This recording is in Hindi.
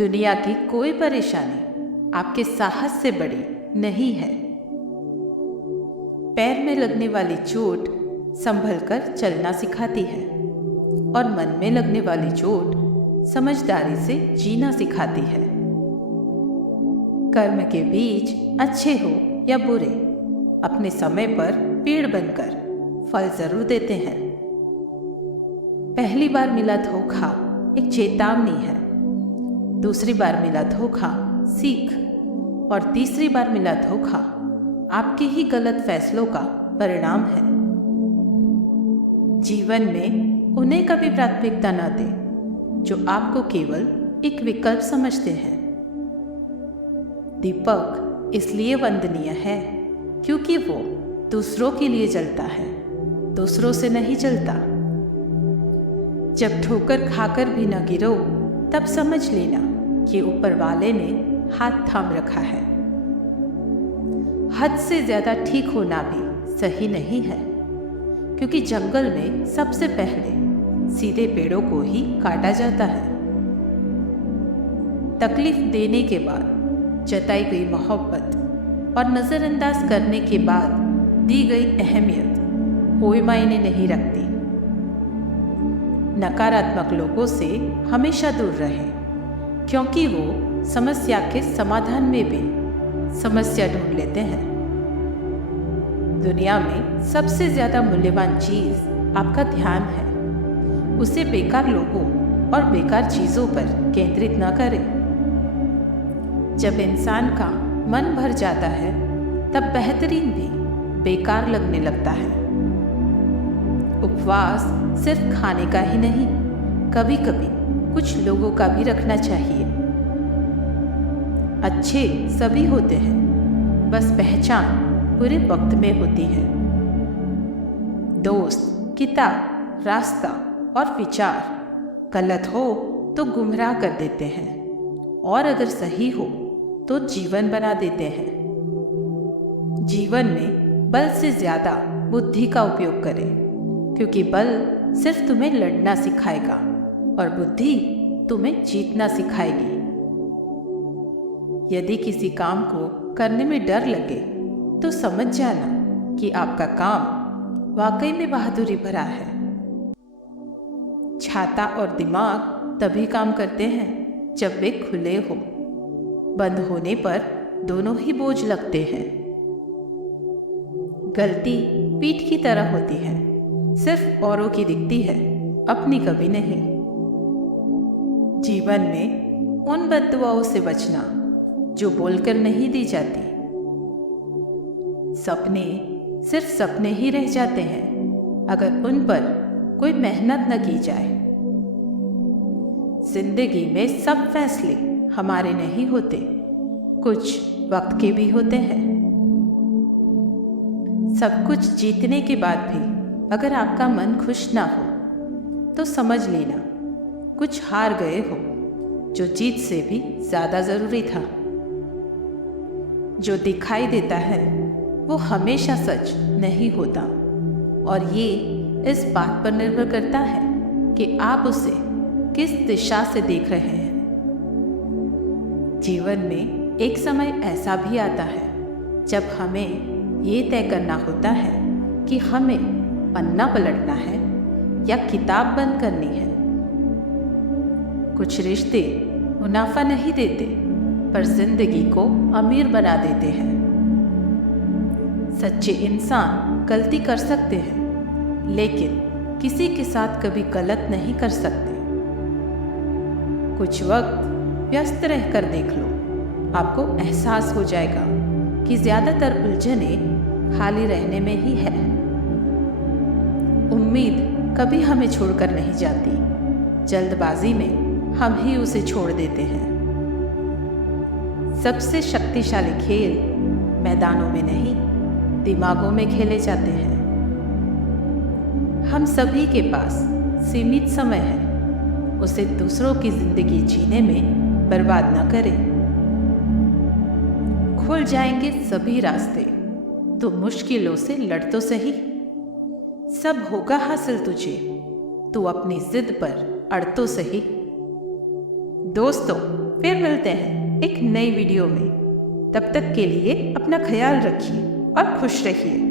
दुनिया की कोई परेशानी आपके साहस से बड़ी नहीं है। पैर में लगने वाली चोट संभल कर चलना सिखाती है और मन में लगने वाली चोट समझदारी से जीना सिखाती है। कर्म के बीज अच्छे हो या बुरे, अपने समय पर पेड़ बनकर फल जरूर देते हैं। पहली बार मिला धोखा एक चेतावनी है, दूसरी बार मिला धोखा सीख, और तीसरी बार मिला धोखा आपके ही गलत फैसलों का परिणाम है। जीवन में उन्हें कभी प्राथमिकता न दें जो आपको केवल एक विकल्प समझते हैं। दीपक इसलिए वंदनीय है क्योंकि वो दूसरों के लिए जलता है, दूसरों से नहीं जलता। जब ठोकर खाकर भी न गिरो तब समझ लेना कि ऊपर वाले ने हाथ थाम रखा है। हद से ज्यादा ठीक होना भी सही नहीं है, क्योंकि जंगल में सबसे पहले सीधे पेड़ों को ही काटा जाता है। तकलीफ देने के बाद जताई गई मोहब्बत और नजरअंदाज करने के बाद दी गई अहमियत कोई मायने नहीं रखती। नकारात्मक लोगों से हमेशा दूर रहें, क्योंकि वो समस्या के समाधान में भी समस्या ढूंढ लेते हैं। दुनिया में सबसे ज्यादा मूल्यवान चीज आपका ध्यान है। उसे बेकार लोगों और बेकार चीजों पर केंद्रित न करें। जब इंसान का मन भर जाता है तब बेहतरीन भी बेकार लगने लगता है। उपवास सिर्फ खाने का ही नहीं, कभी कभी कुछ लोगों का भी रखना चाहिए। अच्छे सभी होते हैं, बस पहचान पूरे वक्त में होती है। दोस्त, किताब, रास्ता और विचार गलत हो तो गुमराह कर देते हैं, और अगर सही हो तो जीवन बना देते हैं। जीवन में बल से ज्यादा बुद्धि का उपयोग करें, क्योंकि बल सिर्फ तुम्हें लड़ना सिखाएगा और बुद्धि तुम्हें जीतना सिखाएगी। यदि किसी काम को करने में डर लगे तो समझ जाना कि आपका काम वाकई में बहादुरी भरा है। छाता और दिमाग तभी काम करते हैं जब वे खुले हो। बंद होने पर दोनों ही बोझ लगते हैं। गलती पीठ की तरह होती है, सिर्फ औरों की दिखती है, अपनी कभी नहीं। जीवन में उन बद्दुआओं से बचना जो बोलकर नहीं दी जाती। सपने सिर्फ सपने ही रह जाते हैं अगर उन पर कोई मेहनत न की जाए। जिंदगी में सब फैसले हमारे नहीं होते, कुछ वक्त के भी होते हैं। सब कुछ जीतने के बाद भी अगर आपका मन खुश ना हो तो समझ लेना कुछ हार गए हो, जो जीत से भी ज्यादा जरूरी था। जो दिखाई देता है वो हमेशा सच नहीं होता, और ये इस बात पर निर्भर करता है कि आप उसे किस दिशा से देख रहे हैं। जीवन में एक समय ऐसा भी आता है जब हमें ये तय करना होता है कि हमें पन्ना पलटना है या किताब बंद करनी है। कुछ रिश्ते मुनाफा नहीं देते, पर जिंदगी को अमीर बना देते हैं। सच्चे इंसान गलती कर सकते हैं, लेकिन किसी के साथ कभी गलत नहीं कर सकते। कुछ वक्त व्यस्त रहकर देख लो, आपको एहसास हो जाएगा कि ज्यादातर उलझने खाली रहने में ही है। उम्मीद कभी हमें छोड़कर नहीं जाती, जल्दबाजी में हम ही उसे छोड़ देते हैं। सबसे शक्तिशाली खेल मैदानों में नहीं, दिमागों में खेले जाते हैं। हम सभी के पास सीमित समय है, उसे दूसरों की जिंदगी जीने में बर्बाद न करें। खुल जाएंगे सभी रास्ते, तो मुश्किलों से लड़ तो सही। सब होगा हासिल तुझे, तू अपनी जिद पर अड़ तो सही। दोस्तों, फिर मिलते हैं एक नई वीडियो में। तब तक के लिए अपना ख्याल रखिए और खुश रहिए।